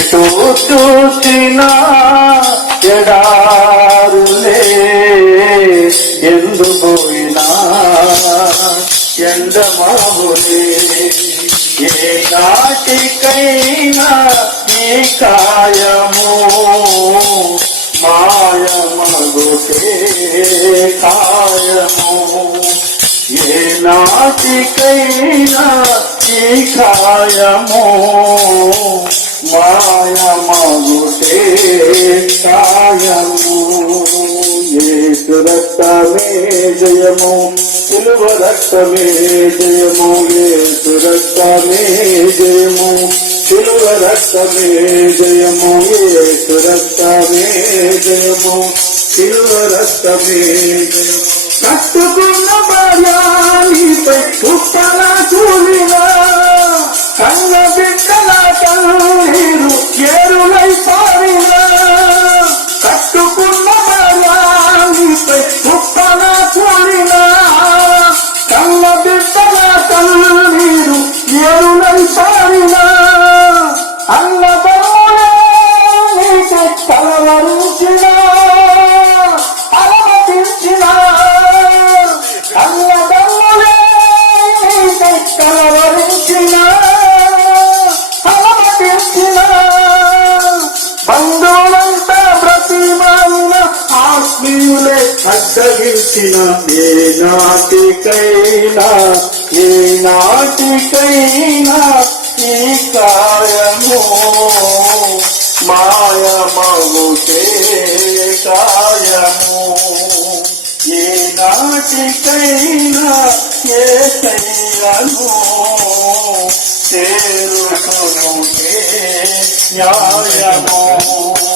ఎటు చూసినా ఎడారులే ఎందు పోయినా ఎండమాములే. ఏ నాటికైనా ఈ కాయము మాయమగుతే కాయము. ఏ నాటికైనా ఈ కాయము మాయమగుతే కాయము ఏసు రక్తమే జయము. సిలువ రక్తమే జయము. ఏసు రక్తమే జయము. సిలువ రక్తమే జయము ఏసు రక్తమే జయము సిలువ రక్తమే జయము. కట్టుకున్న అడ్డగించిన ఏ నాటికైనా ఏ నాటికైనా ఈ కాయము మాయమగు కాయము. ఏ నాటికైనా ఏ కైలను చేరుకును న్యాయము.